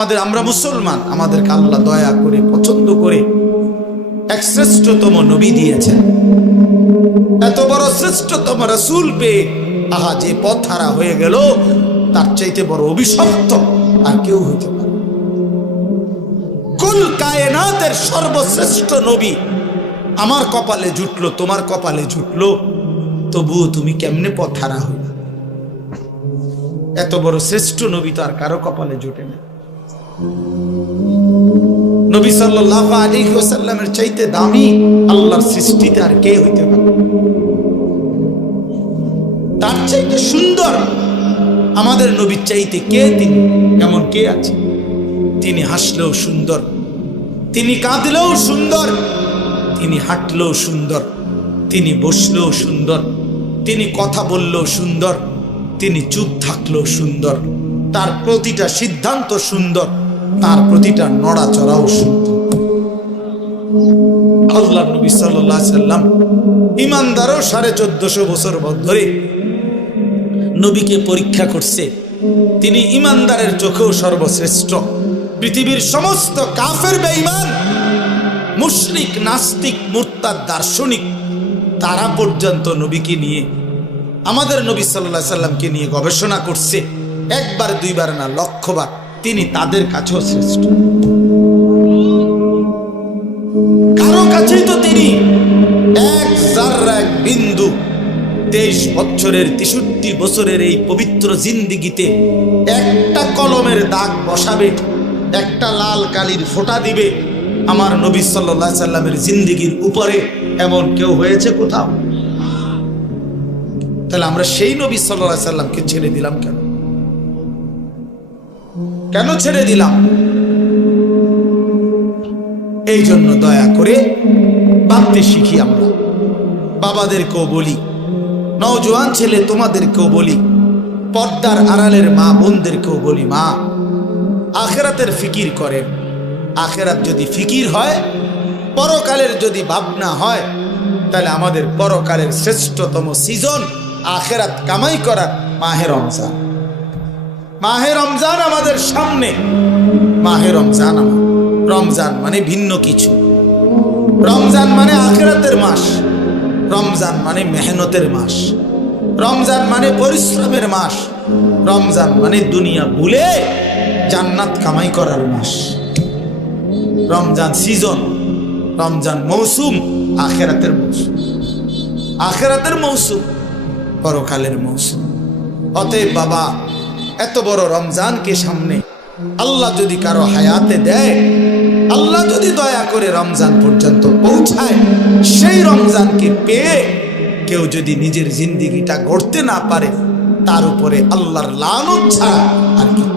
আমরা মুসলমান, আমাদেরকে আল্লাহ দয়া করে পছন্দ করে এক শ্রেষ্ঠতম নবী দিয়েছেন। এত বড় শ্রেষ্ঠতম রাসূল পেয়ে আহা যে পথ হারা হয়ে গেল, তার চাইতে বড় অভিশপ্ত আর কেউ হইতে পারে। কুল কায়নাতের সর্বশ্রেষ্ঠ নবী আমার কপালে জুটলো, তোমার কপালে জুটলো, তবুও তুমি কেমনে পথ হারা হইল? এত বড় শ্রেষ্ঠ নবী তো আর কারো কপালে জুটে না। নবী সাল্লাল্লাহু আলাইহি ওয়াসাল্লামের চাইতে দামি আল্লাহর সৃষ্টিতে আর কে হইতে পারে? তার চাইতে সুন্দর আমাদের নবীর চাইতে কে? তিনি এমন কে আছে? তিনি হাসলেও সুন্দর, তিনি কাঁদলেও সুন্দর, তিনি হাঁটলেও সুন্দর, তিনি বসলেও সুন্দর, তিনি কথা বললেও সুন্দর, তিনি চুপ থাকলেও সুন্দর, তার প্রতিটা সিদ্ধান্ত সুন্দর, তার প্রতিটা নড়াচড়াও সুন্দর। আল্লাহ নবী সাল্লাল্লাহু আলাইহি সাল্লাম ইমানদারও 1450 বছর ধরে নবীকে পরীক্ষা করছে। তিনি ইমানদারের চোখেও সর্বশ্রেষ্ঠ। পৃথিবীর সমস্ত কাফের বেঈমান, মুশরিক, নাস্তিক, মুরতাদ, দার্শনিক, তারা পর্যন্ত নবীকে নিয়ে, আমাদের নবী সাল্লাল্লাহু আলাইহি সাল্লামকে নিয়ে গবেষণা করছে। একবার দুইবার না, লক্ষবার। তিনি তাদের কাছেও শ্রেষ্ঠ। কারো কাছেই তো তিনি এক জাররা, এক বিন্দু 23 বছরের 63 বছরের এই পবিত্র জিন্দেগিতে একটা কলমের দাগ বসাবে, একটা লাল কালির ফোঁটা দিবে আমার নবী সাল্লাল্লাহু আলাইহি সাল্লামের জিন্দেগির উপরে, এমন কেউ হয়েছে কোথাও? তাহলে আমরা সেই নবী সাল্লাল্লাহু আলাইহি সাল্লামকে ছেড়ে দিলাম কেন? কেন ছেড়ে দিলাম? এই জন্য দয়া করে ভাবতে শিখি। আমরা বাবাদেরকেও বলি, নওজোয়ান ছেলে তোমাদেরকেও বলি, পর্দার আড়ালের মা বোনদেরকেও বলি, মা আখিরাতের ফিকির করেন। আখিরাত যদি ফিকির হয়, পরকালের যদি ভাবনা হয়, তাহলে আমাদের পরকালের শ্রেষ্ঠতম সিজন আখিরাত কামাই করার মাহে রমজান। মাহে রমজান আমাদের সামনে। মাহে রমজান, রমজান মানে ভিন্ন কিছু। রমজান মানে আখিরাতের মাস, রমজান মানে মেহনতের মাস, রমজান মানে পরিশ্রমের মাস, রমজান মানে দুনিয়া ভুলে জান্নাত কামাই করার মাস। রমজান সিজন, রমজান মৌসুম, আখিরাতের মৌসুম, আখিরাতের মৌসুম, পরকালের মৌসুম। অতএব বাবা, এত বড় রমজানকে সামনে আল্লাহ যদি কারো হায়াতে দেয়, আল্লাহ যদি দয়া করে রমজান পর্যন্ত পৌঁছায়, সেই রমজানকে পেয়ে কেউ যদি নিজের জিন্দেগিটা গড়তে না পারে, তার উপরে আল্লাহর লানত ছাড়া আর কিছু